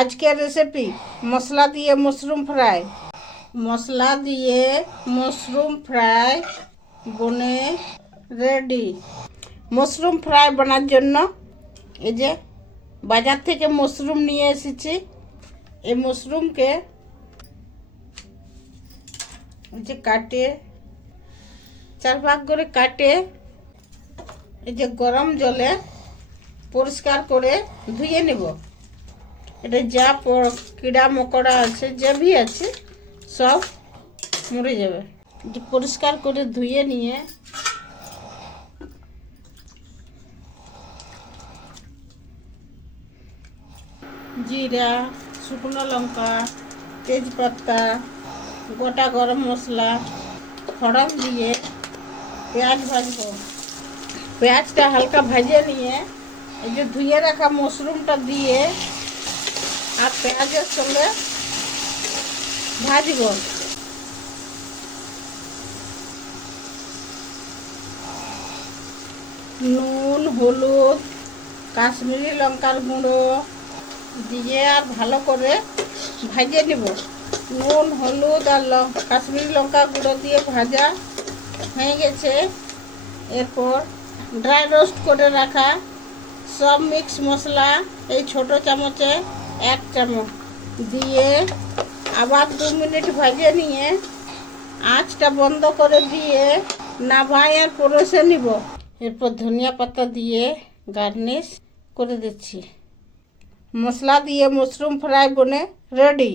আজকের রেসিপি মশলা দিয়ে mushroom fry. মশলা দিয়ে মাশরুম ফ্রাই বনে রেডি। মাশরুম ফ্রাই বানার জন্য এই যে বাজার থেকে মাশরুম নিয়ে এসেছি। এই মাশরুমকে যে কাটে 4 ভাগ করে কাটে এই যে গরম জলে পরিষ্কার করে ধুয়ে নেব। এটা যা কিড়া মকড়া আছে যা ভি আছে সব মরে যাবে। পরিষ্কার করে ধুয়ে নিয়ে জিরা, শুকনো লঙ্কা, তেজপাতা, গোটা গরম মশলা, ফোড়ন দিয়ে পেঁয়াজ ভাজবো। পেঁয়াজটা হালকা ভেজে নিয়ে এই যে ধুয়ে রাখা মাশরুমটা দিয়ে আর পেঁয়াজের সঙ্গে ভাজবো। নুন, হলুদ, কাশ্মীরি লঙ্কার গুঁড়ো দিয়ে আর ভালো করে ভেজে নেব। নুন, হলুদ আর কাশ্মীরি লঙ্কা গুঁড়ো দিয়ে ভাজা হয়ে গেছে। এরপর ড্রাই রোস্ট করে রাখা সব মিক্স মশলা এই ছোট চামচে 1 চামচ দিয়ে আবার 2 মিনিট ভেজে নিয়ে আঁচটা বন্ধ করে দিয়ে নামাই আর পরোসে নিব। এরপর ধনিয়া পাতা দিয়ে গার্নিশ করে দিচ্ছি। মশলা দিয়ে মাশরুম ফ্রাই বনে রেডি।